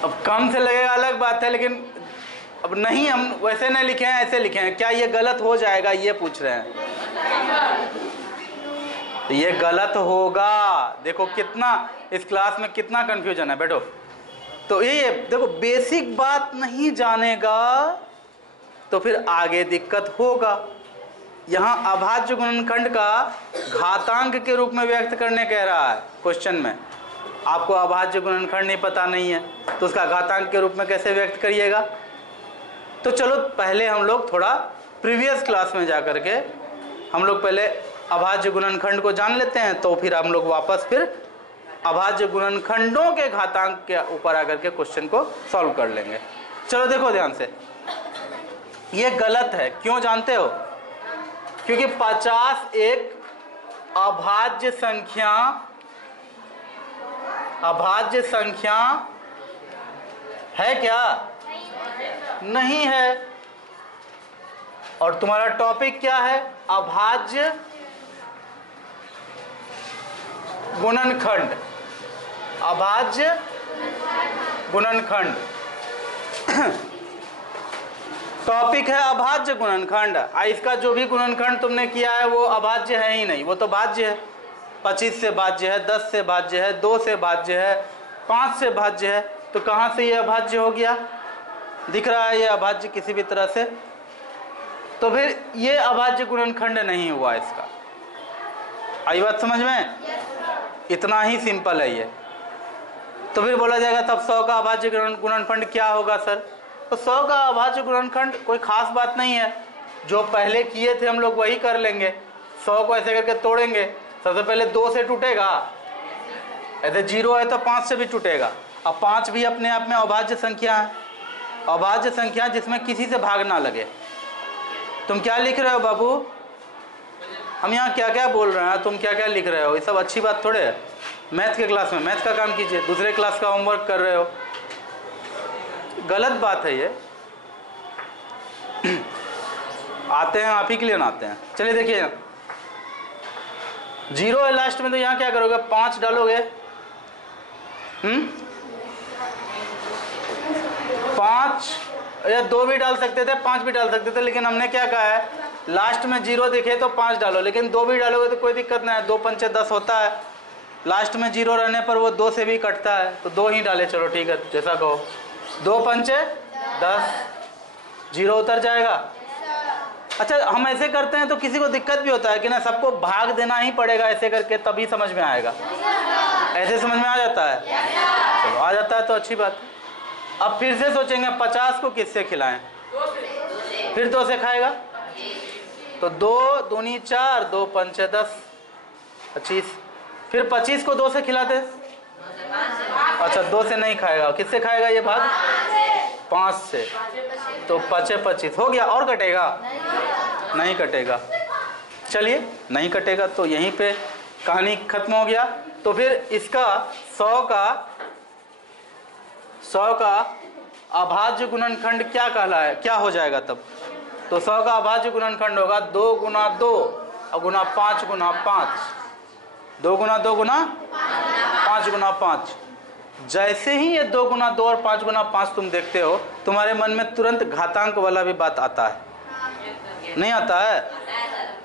अब कम से लगेगा अलग बात है, लेकिन अब नहीं, हम वैसे नहीं लिखे हैं, ऐसे लिखे हैं। क्या ये गलत हो जाएगा ये पूछ रहे हैं? तो ये गलत होगा। देखो कितना इस क्लास में कितना कंफ्यूजन है। बैठो। तो ये देखो बेसिक बात नहीं जानेगा तो फिर आगे दिक्कत होगा। यहाँ अभाज्य गुणनखंड का घातांक के रूप में व्यक्त करने कह रहा है क्वेश्चन में। आपको अभाज्य गुणनखंड नहीं पता नहीं है तो उसका घातांक के रूप में कैसे व्यक्त करिएगा? तो चलो पहले हम लोग थोड़ा प्रीवियस क्लास में जा करके हम लोग पहले अभाज्य गुणनखंड को जान लेते हैं, तो फिर हम लोग वापस फिर अभाज्य गुणनखंडों के घातांक के ऊपर आकर के क्वेश्चन को सॉल्व कर लेंगे। चलो देखो ध्यान से, ये गलत है। क्यों जानते हो? क्योंकि 50 एक अभाज्य संख्या है क्या? नहीं है। और तुम्हारा टॉपिक क्या है? अभाज्य गुणनखंड। अभाज्य गुणनखंड टॉपिक है अभाज्य गुणनखंड। इसका जो भी गुणनखंड तुमने किया है वो अभाज्य है ही नहीं, वो तो भाज्य है। 25 से भाज्य है, 10 से भाज्य है, 2 से भाज्य है, 5 से भाज्य है। तो कहाँ से ये अभाज्य हो गया? दिख रहा है ये अभाज्य किसी भी तरह से, तो फिर ये अभाज्य गुणनखंड नहीं हुआ इसका। आई बात समझ में? इतना ही सिंपल है ये। तो फिर बोला जाएगा तब 100 का अभाज्य गुणनखंड क्या होगा सर? तो 100 का अभाज्य गुणनखंड कोई खास बात नहीं है, जो पहले किए थे हम लोग वही कर लेंगे। 100 को ऐसे करके तोड़ेंगे, सबसे पहले 2 से टूटेगा, ऐसे 0 है तो 5 से भी टूटेगा। अब 5 भी अपने आप में अभाज्य संख्या है, अभाज्य संख्या जिसमें किसी से भाग ना लगे। तुम क्या लिख रहे हो बाबू? हम यहाँ क्या क्या बोल रहे हैं, तुम क्या क्या लिख रहे हो? ये सब अच्छी बात थोड़े है। मैथ के क्लास में मैथ का काम कीजिए, दूसरे क्लास का होमवर्क कर रहे हो, गलत बात है ये। आते हैं आप ही के लिए ना आते हैं। चलिए देखिए, जीरो है लास्ट में, तो यहाँ क्या करोगे, 5 डालोगे। 5 या 2 भी डाल सकते थे, 5 भी डाल सकते थे, लेकिन हमने क्या कहा है, लास्ट में जीरो दिखे तो 5 डालो, लेकिन 2 भी डालोगे तो कोई दिक्कत नहीं है। 2 पंचे 10 होता है, लास्ट में जीरो रहने पर वो 2 से भी कटता है, तो 2 ही डाले, चलो ठीक है, जैसा कहो। 2 पंचे 10, जीरो उतर जाएगा। अच्छा, हम ऐसे करते हैं तो किसी को दिक्कत भी होता है कि ना, सबको भाग देना ही पड़ेगा ऐसे करके, तभी समझ में आएगा। ऐसे समझ में आ जाता है, चलो आ जाता है तो अच्छी बात। अब फिर से सोचेंगे 50 को किससे खिलाएं, फिर 2 से खाएगा, तो 2 दूनी 4, 2 पंचे 10, 25। फिर 25 को 2 से खिलाते, अच्छा 2 से नहीं खाएगा, किससे खाएगा ये भाग, 5 से, तो 5 25 हो गया। और कटेगा, नहीं कटेगा। चलिए, नहीं कटेगा तो यहीं पे कहानी खत्म हो गया। तो फिर इसका 100 का अभाज्य गुणनखंड क्या कहलाए, क्या हो जाएगा तब, तो 100 का अभाज्य गुणनखंड होगा 2 गुना 2 और गुना 5 गुना 5, 2 गुना 2 गुना 5 गुना 5। जैसे ही ये 2 गुना 2 और 5 गुना 5 तुम देखते हो, तुम्हारे मन में तुरंत घातांक वाला भी बात आता है, नहीं आता है,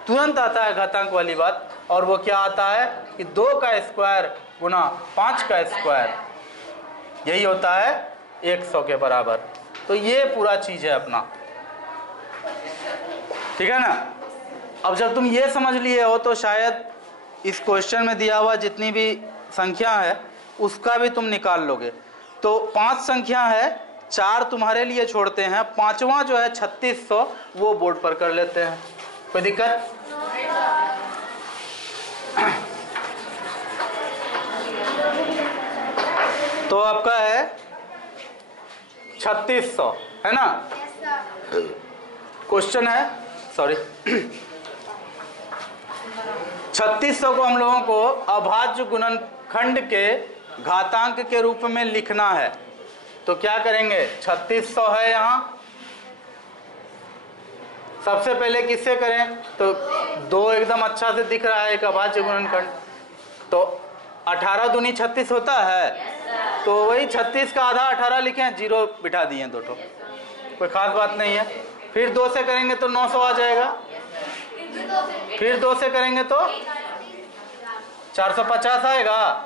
तुरंत आता है घातांक वाली बात। और वो क्या आता है कि 2 का स्क्वायर गुना 5 का स्क्वायर, यही होता है 100 के बराबर। तो ये पूरा चीज है अपना, ठीक है ना। अब जब तुम ये समझ लिए हो तो शायद इस क्वेश्चन में दिया हुआ जितनी भी संख्या है उसका भी तुम निकाल लोगे। तो 5 संख्या है, 4 तुम्हारे लिए छोड़ते हैं, 5वां जो है 3600 वो बोर्ड पर कर लेते हैं, कोई दिक्कत। तो आपका है 3600, है ना। क्वेश्चन है, सॉरी 3600 को हम लोगों को अभाज्य गुणनखंड के घातांक के रूप में लिखना है। तो क्या करेंगे, 3600 है यहाँ, सबसे पहले किससे करें, तो 2 एकदम अच्छा से दिख रहा है एक अभाज्य गुणनखंड, तो 18 दूनी 36 होता है, तो वही 36 का आधा 18 लिखें, 0 बिठा दिए 2 ठो, कोई खास बात नहीं है। फिर 2 से करेंगे तो 900 आ जाएगा, फिर 2 से करेंगे तो 450 आएगा,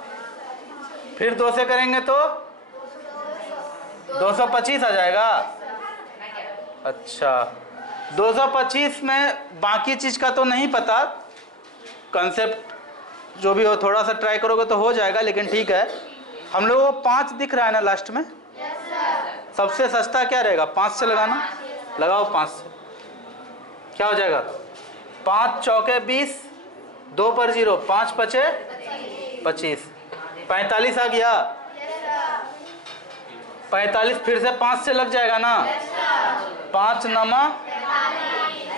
फिर 2 से करेंगे तो 225 आ जाएगा। अच्छा, 225 में बाकी चीज का तो नहीं पता, कंसेप्ट जो भी हो थोड़ा सा ट्राई करोगे तो हो जाएगा, लेकिन ठीक है। हम लोगों को 5 दिख रहा है ना लास्ट में, सबसे सस्ता क्या रहेगा, 5 से लगाना, लगाओ 5 से, क्या हो जाएगा, 5 चौके 20, 2 पर 0, 5 पचे 25, 45 आ गया। 45 फिर से 5 से लग जाएगा ना, 5 नमा,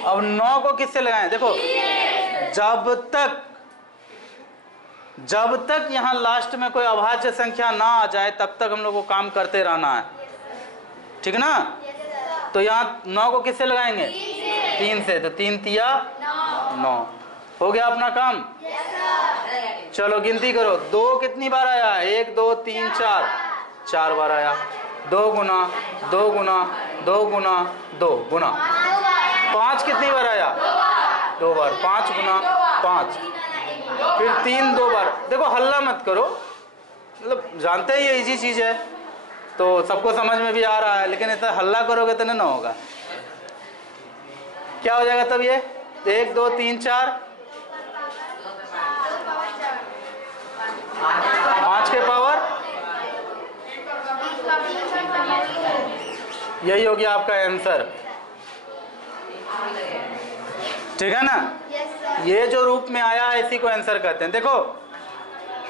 अब 9 को किससे लगाएं, देखो जब तक यहाँ लास्ट में कोई अभाज्य संख्या ना आ जाए तब तक हम लोग को काम करते रहना है, ठीक ना। तो यहाँ 9 को किससे लगाएंगे, 3 से, तो 3 तिया 9, हो गया अपना काम। चलो गिनती करो, 2 कितनी बार आया, 1 2 3 4, 4 बार आया। 2 गुना 2 गुना 2 गुना 2 गुना 5 कितनी बार आया, 2 बार, 5 गुना 5, फिर 3 2 बार। देखो हल्ला मत करो, मतलब जानते ही ये इजी चीज है तो सबको समझ में भी आ रहा है, लेकिन इतना हल्ला करोगे तो नहीं ना होगा। क्या हो जाएगा तब ये, 1 2 3 4, 5 के पावर, यही हो गया आपका आंसर, ठीक है ना। ये जो रूप में आया है इसी को आंसर कहते हैं। देखो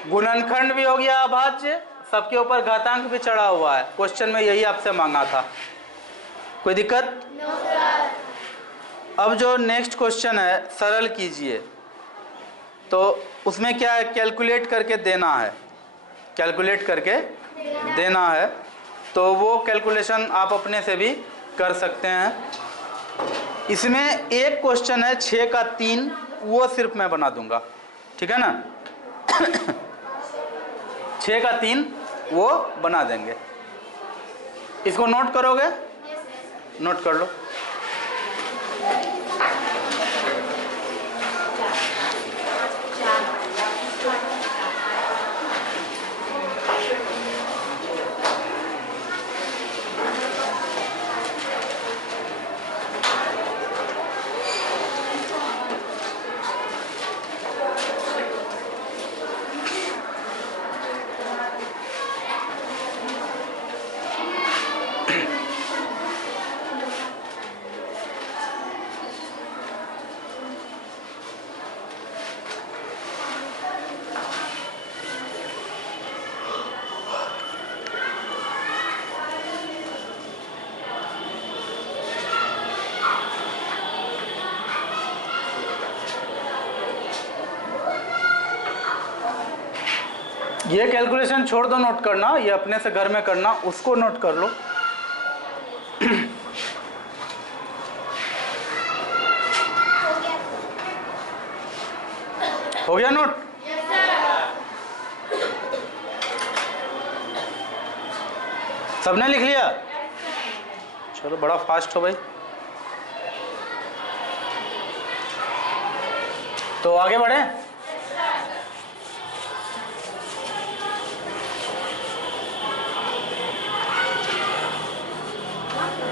गुणनखंड भी हो गया अभाज्य, सबके ऊपर घातांक भी चढ़ा हुआ है, क्वेश्चन में यही आपसे मांगा था, कोई दिक्कत। अब जो नेक्स्ट क्वेश्चन है सरल कीजिए, तो उसमें क्या है, कैलकुलेट करके देना है, कैलकुलेट करके देना है। तो वो कैलकुलेशन आप अपने से भी कर सकते हैं। इसमें एक क्वेश्चन है 6 का 3, वो सिर्फ मैं बना दूंगा, ठीक है ना। 6 का 3 वो बना देंगे। इसको नोट करोगे? नोट कर लो। ये कैलकुलेशन छोड़ दो नोट करना, ये अपने से घर में करना, उसको नोट कर लो। हो गया नोट? सबने लिख लिया? चलो बड़ा फास्ट हो भाई। तो आगे बढ़े।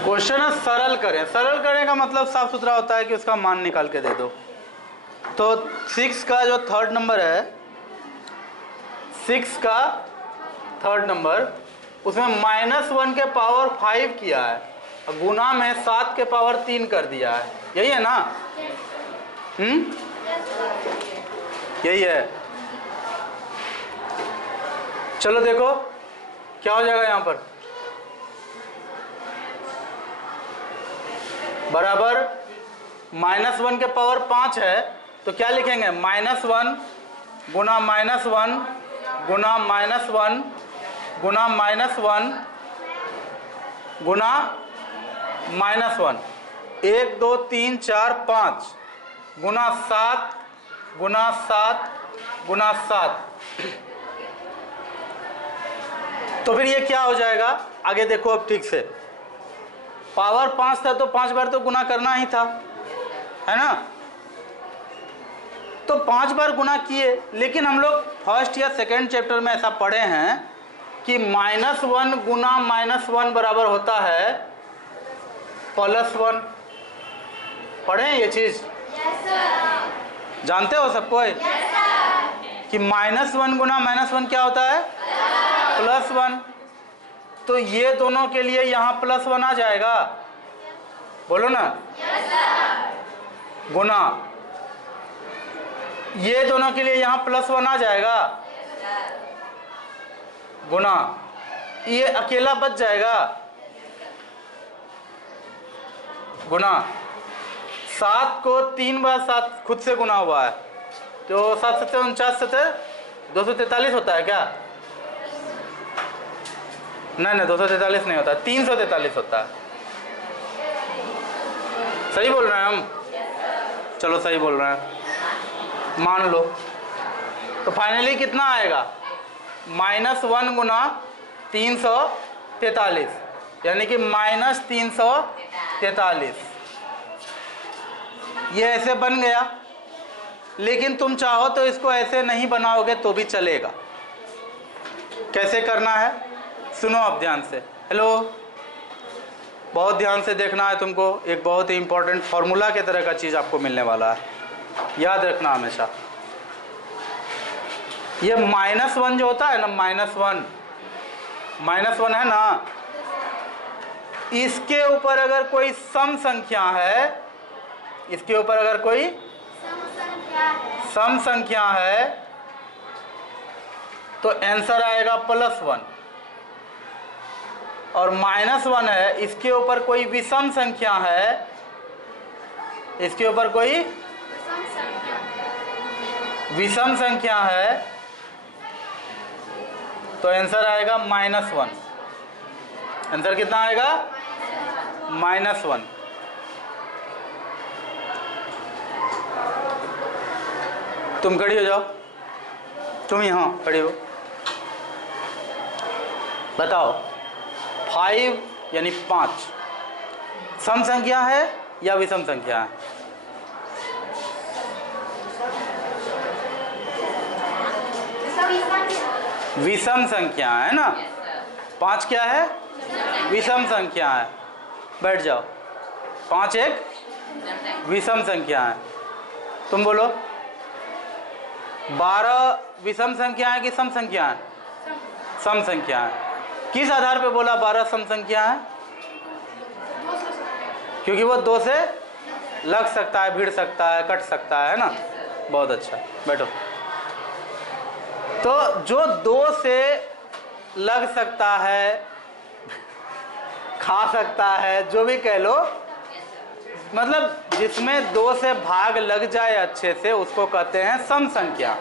क्वेश्चन है सरल करें। सरल करें का मतलब साफ सुथरा होता है कि उसका मान निकाल के दे दो। तो 6 का जो थर्ड नंबर है, 6 का थर्ड नंबर, उसमें -1 के पावर 5 किया है, गुना में 7 के पावर 3 कर दिया है। यही है ना? यही है। चलो देखो क्या हो जाएगा यहाँ पर। बराबर -1 के पावर 5 है, तो क्या लिखेंगे? -1 गुना -1 गुना -1 गुना -1 गुना -1, 1 2 3 4 5 गुना 7 गुना 7 गुना 7। तो फिर ये क्या हो जाएगा? आगे देखो अब ठीक से। पावर 5 था तो 5 बार तो गुना करना ही था, है ना? तो 5 बार गुना किए, लेकिन हम लोग फर्स्ट या सेकंड चैप्टर में ऐसा पढ़े हैं कि -1 गुना -1 बराबर होता है +1। पढ़े हैं ये चीज? जानते हो सब कोई? कि -1 गुना -1 क्या होता है? +1। तो ये दोनों के लिए यहाँ +1 आ जाएगा, बोलो ना। गुना ये दोनों के लिए यहाँ +1 आ जाएगा, गुना ये अकेला बच जाएगा, गुना 7 को 3 बार 7 खुद से गुना हुआ है, तो 7 7 49 7 243 होता है क्या? नहीं 243 नहीं होता, 343 होता है। सही बोल रहे हैं हम? चलो सही बोल रहे हैं, मान लो। तो फाइनली कितना आएगा? -1 गुना 343, यानी कि -343। ये ऐसे बन गया, लेकिन तुम चाहो तो इसको ऐसे नहीं बनाओगे तो भी चलेगा। कैसे करना है सुनो अब ध्यान से। हेलो, बहुत ध्यान से देखना है तुमको। एक बहुत ही इंपॉर्टेंट फॉर्मूला के तरह का चीज़ आपको मिलने वाला है, याद रखना हमेशा। ये -1 जो होता है ना, -1 है ना, इसके ऊपर अगर कोई सम संख्या है, इसके ऊपर अगर कोई सम संख्या है तो आंसर आएगा +1। और -1 है, इसके ऊपर कोई विषम संख्या है, इसके ऊपर कोई विषम संख्या है, तो आंसर आएगा -1। आंसर कितना आएगा? -1। तुम खड़ी हो जाओ, तुम यहाँ खड़ी हो, बताओ 5 यानी 5 सम संख्या है या विषम संख्या है? विषम संख्या है ना। 5 क्या है? विषम संख्या है। बैठ जाओ। 5 एक विषम संख्या है। तुम बोलो 12 विषम संख्या है कि सम संख्या है? सम संख्या है। किस आधार पे बोला 12 सम संख्या है? क्योंकि वो 2 से लग सकता है, भिड़ सकता है, कट सकता है ना। बहुत अच्छा, बैठो। तो जो 2 से लग सकता है, खा सकता है, जो भी कह लो, मतलब जिसमें 2 से भाग लग जाए अच्छे से, उसको कहते हैं सम संख्या।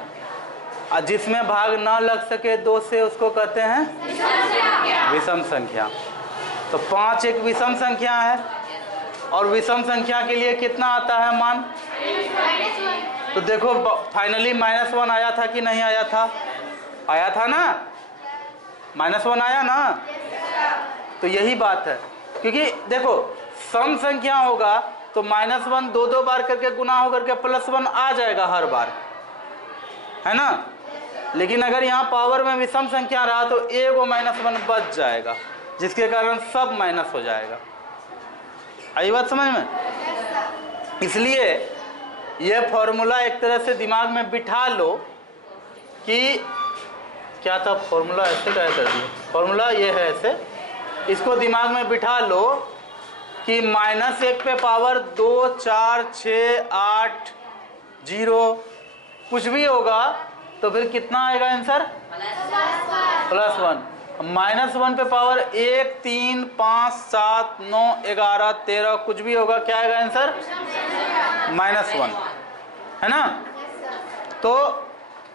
और जिसमें भाग ना लग सके 2 से, उसको कहते हैं विषम संख्या। तो 5 एक विषम संख्या है। और विषम संख्या के लिए कितना आता है मान? तो देखो फाइनली -1 आया था कि नहीं आया था? आया था ना, -1 आया ना। तो यही बात है, क्योंकि देखो सम संख्या होगा तो -1 2 बार करके गुना होकर के +1 आ जाएगा हर बार, है ना। लेकिन अगर यहाँ पावर में विषम संख्या रहा तो एगो -1 बच जाएगा, जिसके कारण सब माइनस हो जाएगा। आई बात समझ में? इसलिए यह फॉर्मूला एक तरह से दिमाग में बिठा लो कि क्या था फॉर्मूला, ऐसे क्या कर दिया फॉर्मूला, ये है ऐसे। इसको दिमाग में बिठा लो कि -1 पे पावर 2 4 6 8 0 कुछ भी होगा तो फिर कितना आएगा आंसर? +1। -1 पे पावर 1 3 5 7 9 11 13 कुछ भी होगा, क्या आएगा आंसर? -1, है ना। तो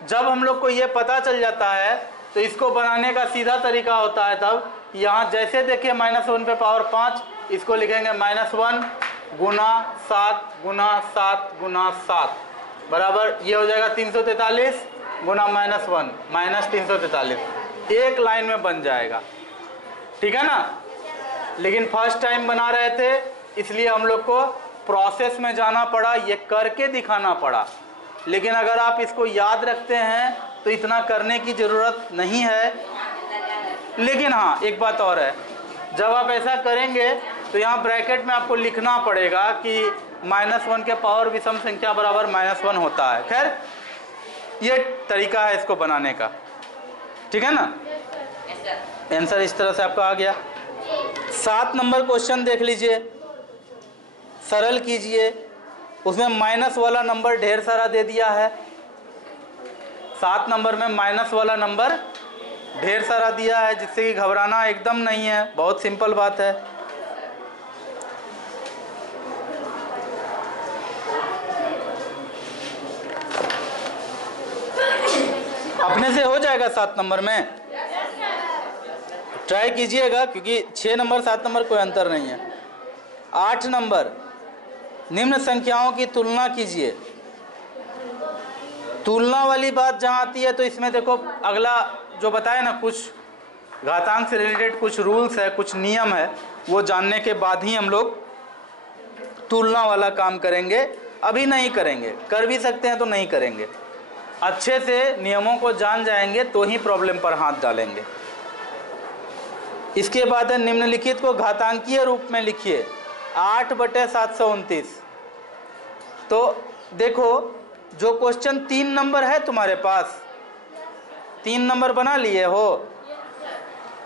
जब हम लोग को ये पता चल जाता है तो इसको बनाने का सीधा तरीका होता है तब, यहाँ जैसे देखिए -1 पे पावर 5, इसको लिखेंगे -1 गुना 7 गुना 7 गुना 7 बराबर ये हो जाएगा 343 गुना -1 -343, एक लाइन में बन जाएगा, ठीक है ना। लेकिन फर्स्ट टाइम बना रहे थे इसलिए हम लोग को प्रोसेस में जाना पड़ा, ये करके दिखाना पड़ा। लेकिन अगर आप इसको याद रखते हैं तो इतना करने की ज़रूरत नहीं है। लेकिन हाँ एक बात और है, जब आप ऐसा करेंगे तो यहाँ ब्रैकेट में आपको लिखना पड़ेगा कि -1 के पावर विषम संख्या बराबर -1 होता है। खैर ये तरीका है इसको बनाने का, ठीक है ना। आंसर इस तरह से आपका आ गया। 7 नंबर क्वेश्चन देख लीजिए, सरल कीजिए। उसमें माइनस वाला नंबर ढेर सारा दे दिया है। 7 नंबर में माइनस वाला नंबर ढेर सारा दिया है, जिससे कि घबराना एकदम नहीं है, बहुत सिंपल बात है। अपने से हो जाएगा 7 नंबर में, ट्राई कीजिएगा, क्योंकि 6 नंबर 7 नंबर कोई अंतर नहीं है। 8 नंबर, निम्न संख्याओं की तुलना कीजिए। तुलना वाली बात जहाँ आती है तो इसमें देखो अगला जो बताया ना, कुछ घातांक से रिलेटेड कुछ रूल्स है, कुछ नियम है, वो जानने के बाद ही हम लोग तुलना वाला काम करेंगे। अभी नहीं करेंगे, कर भी सकते हैं तो नहीं करेंगे। अच्छे से नियमों को जान जाएंगे तो ही प्रॉब्लम पर हाथ डालेंगे। इसके बाद है निम्नलिखित को घातांकीय रूप में लिखिए। 8/729। तो देखो जो क्वेश्चन 3 नंबर है तुम्हारे पास, 3 नंबर बना लिए हो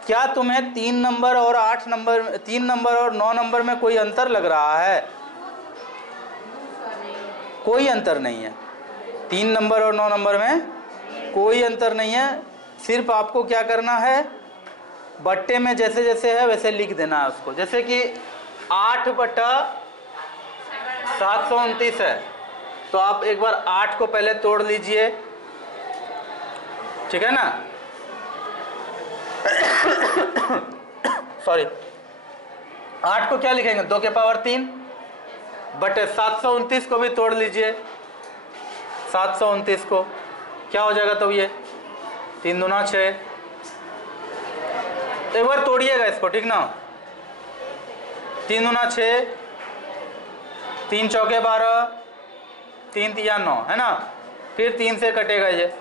क्या? तुम्हें 3 नंबर और 8 नंबर, 3 नंबर और 9 नंबर में कोई अंतर लग रहा है? कोई अंतर नहीं है। 3 नंबर और 9 नंबर में कोई अंतर नहीं है। सिर्फ आपको क्या करना है, बट्टे में जैसे जैसे है वैसे लिख देना है उसको। जैसे कि 8/729 है तो आप एक बार 8 को पहले तोड़ लीजिए, ठीक है ना। सॉरी, 8 को क्या लिखेंगे? 2 के पावर 3 बटे 729 को भी तोड़ लीजिए। 729 को क्या हो जाएगा? तो ये 3 दूना 6। एक बार तोड़िएगा इसको, ठीक ना। 3 दूना 6, 3 चौके 12, 3 तिया 9, है ना। फिर 3 से कटेगा, ये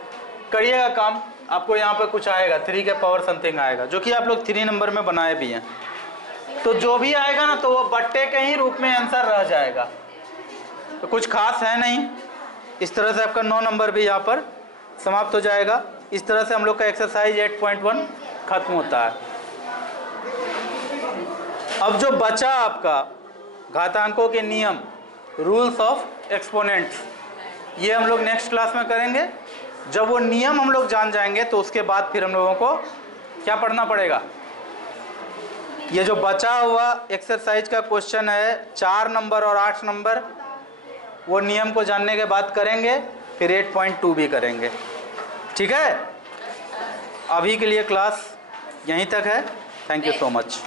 करिएगा काम, आपको यहाँ पे कुछ आएगा 3 के पावर समथिंग आएगा, जो कि आप लोग 3 नंबर में बनाए भी हैं। तो जो भी आएगा ना, तो वो बट्टे के ही रूप में आंसर रह जाएगा, तो कुछ खास है नहीं। इस तरह से आपका 9 नंबर भी यहाँ पर समाप्त हो जाएगा। इस तरह से हम लोग का एक्सरसाइज 8.1 खत्म होता है। अब जो बचा आपका घातांकों के नियम, रूल्स ऑफ एक्सपोनेंट्स, ये हम लोग नेक्स्ट क्लास में करेंगे। जब वो नियम हम लोग जान जाएंगे तो उसके बाद फिर हम लोगों को क्या पढ़ना पड़ेगा? ये जो बचा हुआ एक्सरसाइज का क्वेश्चन है 4 नंबर और 8 नंबर, वो नियम को जानने के बाद करेंगे, फिर 8.2 भी करेंगे, ठीक है। अभी के लिए क्लास यहीं तक है। Thank you so much.